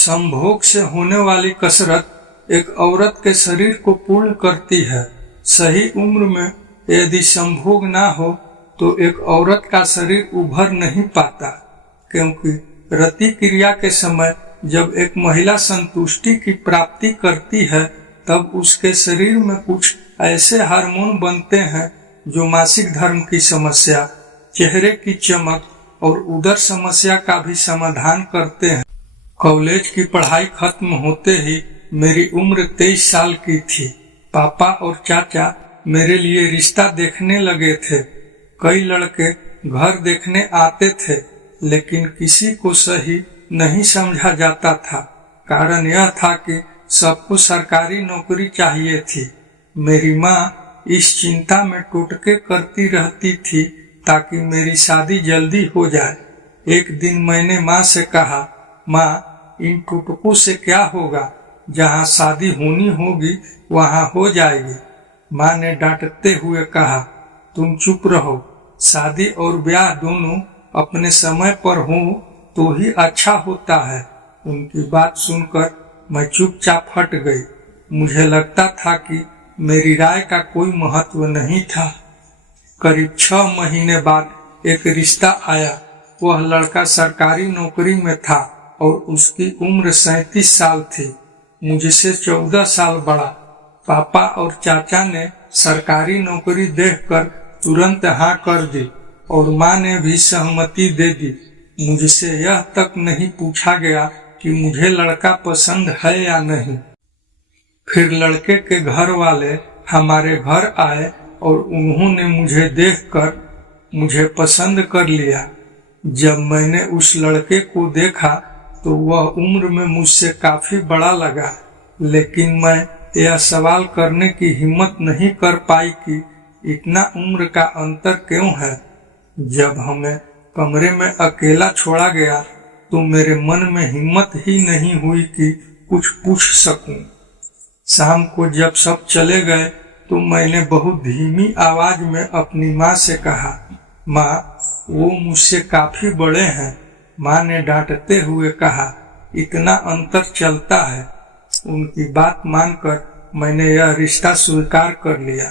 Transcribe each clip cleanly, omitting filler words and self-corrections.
संभोग से होने वाली कसरत एक औरत के शरीर को पूर्ण करती है। सही उम्र में यदि संभोग ना हो तो एक औरत का शरीर उभर नहीं पाता, क्योंकि रति क्रिया के समय जब एक महिला संतुष्टि की प्राप्ति करती है तब उसके शरीर में कुछ ऐसे हार्मोन बनते हैं जो मासिक धर्म की समस्या, चेहरे की चमक और उदर समस्या का भी समाधान करते हैं। कॉलेज की पढ़ाई खत्म होते ही मेरी उम्र 23 साल की थी। पापा और चाचा मेरे लिए रिश्ता देखने लगे थे। कई लड़के घर देखने आते थे, लेकिन किसी को सही नहीं समझा जाता था। कारण यह था कि सबको सरकारी नौकरी चाहिए थी। मेरी माँ इस चिंता में टोटके करती रहती थी ताकि मेरी शादी जल्दी हो जाए। एक दिन मैंने माँ से कहा, माँ, इन टोटकों से क्या होगा? जहाँ शादी होनी होगी वहाँ हो जाएगी। माँ ने डांटते हुए कहा, तुम चुप रहो। शादी और ब्याह दोनों अपने समय पर हो तो ही अच्छा होता है। उनकी बात सुनकर मैं चुपचाप हट गई। मुझे लगता था कि मेरी राय का कोई महत्व नहीं था। करीब 6 महीने बाद एक रिश्ता आया। वह लड़का सरकारी नौकरी में था और उसकी उम्र 37 साल थी, मुझसे 14 साल बड़ा। पापा और चाचा ने सरकारी नौकरी देखकर तुरंत हाँ कर दी और माँ ने भी सहमति दे दी। मुझसे यह तक नहीं पूछा गया कि मुझे लड़का पसंद है या नहीं। फिर लड़के के घर वाले हमारे घर आए और उन्होंने मुझे देखकर मुझे पसंद कर लिया। जब मैंने उस लड़के को देखा तो वह उम्र में मुझसे काफी बड़ा लगा, लेकिन मैं यह सवाल करने की हिम्मत नहीं कर पाई कि इतना उम्र का अंतर क्यों है। जब हमें कमरे में अकेला छोड़ा गया तो मेरे मन में हिम्मत ही नहीं हुई कि कुछ पूछ सकूं। शाम को जब सब चले गए तो मैंने बहुत धीमी आवाज में अपनी माँ से कहा, माँ, वो मुझसे काफी बड़े हैं। माँ ने डांटते हुए कहा, इतना अंतर चलता है। उनकी बात मानकर मैंने यह रिश्ता स्वीकार कर लिया।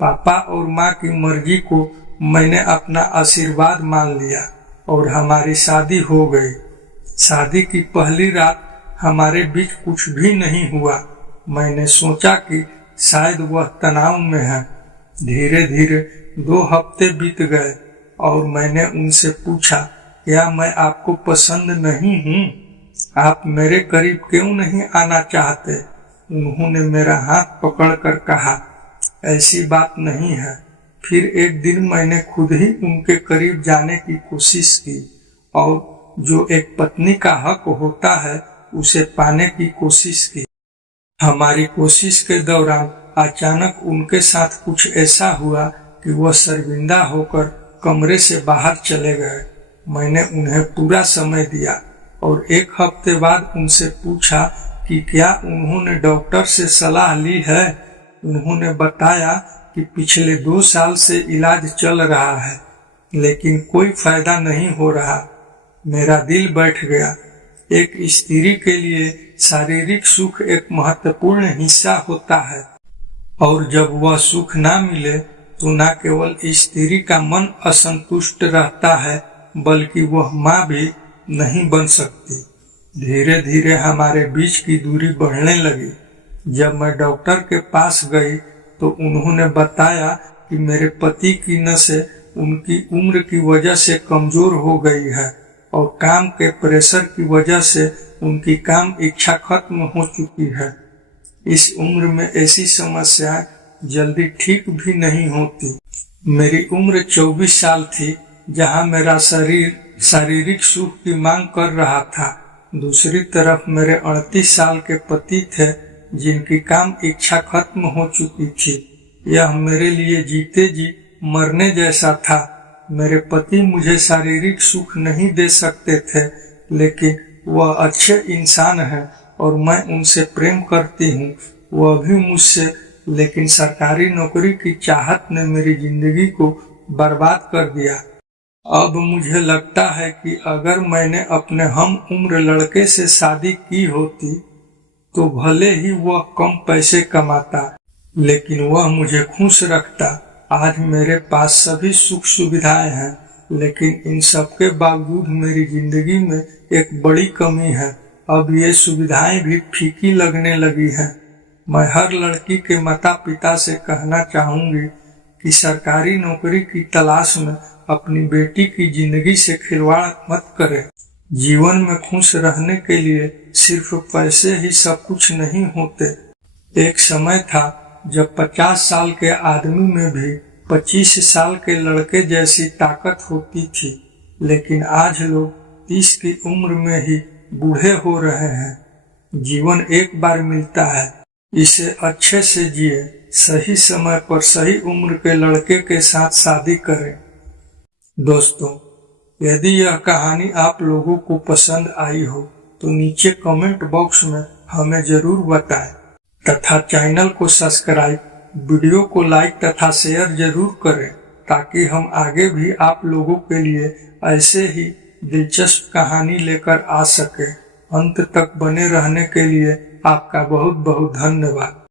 पापा और माँ की मर्जी को मैंने अपना आशीर्वाद मान लिया और हमारी शादी हो गई। शादी की पहली रात हमारे बीच कुछ भी नहीं हुआ। मैंने सोचा कि शायद वह तनाव में है। धीरे धीरे 2 हफ्ते बीत गए और मैंने उनसे पूछा, क्या मैं आपको पसंद नहीं हूँ? आप मेरे करीब क्यों नहीं आना चाहते? उन्होंने मेरा हाथ पकड़कर कहा, ऐसी बात नहीं है। फिर एक दिन मैंने खुद ही उनके करीब जाने की कोशिश की और जो एक पत्नी का हक होता है उसे पाने की कोशिश की। हमारी कोशिश के दौरान अचानक उनके साथ कुछ ऐसा हुआ कि वह शर्मिंदा होकर कमरे से बाहर चले गए। मैंने उन्हें पूरा समय दिया और 1 हफ्ते बाद उनसे पूछा कि क्या उन्होंने डॉक्टर से सलाह ली है। उन्होंने बताया कि पिछले 2 साल से इलाज चल रहा है, लेकिन कोई फायदा नहीं हो रहा। मेरा दिल बैठ गया। एक स्त्री के लिए शारीरिक सुख एक महत्वपूर्ण हिस्सा होता है और जब वह सुख ना मिले तो न केवल स्त्री का मन असंतुष्ट रहता है, बल्कि वह माँ भी नहीं बन सकती। धीरे धीरे हमारे बीच की दूरी बढ़ने लगी। जब मैं डॉक्टर के पास गई तो उन्होंने बताया कि मेरे पति की नसें उनकी उम्र की वजह से कमजोर हो गई है और काम के प्रेशर की वजह से उनकी काम इच्छा खत्म हो चुकी है। इस उम्र में ऐसी समस्याएं जल्दी ठीक भी नहीं होती। मेरी उम्र 24 साल थी, जहां मेरा शरीर शारीरिक सुख की मांग कर रहा था। दूसरी तरफ मेरे 38 साल के पति थे, जिनकी काम इच्छा खत्म हो चुकी थी। यह मेरे लिए जीते जी मरने जैसा था। मेरे पति मुझे शारीरिक सुख नहीं दे सकते थे, लेकिन वह अच्छे इंसान हैं और मैं उनसे प्रेम करती हूँ। वह भी मुझसे, लेकिन सरकारी नौकरी की चाहत ने मेरी जिंदगी को बर्बाद कर दिया। अब मुझे लगता है कि अगर मैंने अपने हम उम्र लड़के से शादी की होती तो भले ही वह कम पैसे कमाता, लेकिन वह मुझे खुश रखता। आज मेरे पास सभी सुख सुविधाएं हैं, लेकिन इन सब के बावजूद मेरी जिंदगी में एक बड़ी कमी है। अब ये सुविधाएं भी फीकी लगने लगी हैं। मैं हर लड़की के माता पिता से कहना चाहूंगी कि सरकारी नौकरी की तलाश में अपनी बेटी की जिंदगी से खिलवाड़ मत करें। जीवन में खुश रहने के लिए सिर्फ पैसे ही सब कुछ नहीं होते। एक समय था जब 50 साल के आदमी में भी 25 साल के लड़के जैसी ताकत होती थी, लेकिन आज लोग 30 की उम्र में ही बूढ़े हो रहे हैं। जीवन एक बार मिलता है, इसे अच्छे से जिए। सही समय पर सही उम्र के लड़के के साथ शादी करें। दोस्तों, यदि यह कहानी आप लोगों को पसंद आई हो तो नीचे कमेंट बॉक्स में हमें जरूर बताएं तथा चैनल को सब्सक्राइब, वीडियो को लाइक तथा शेयर जरूर करें ताकि हम आगे भी आप लोगों के लिए ऐसे ही दिलचस्प कहानी लेकर आ सके। अंत तक बने रहने के लिए आपका बहुत बहुत धन्यवाद।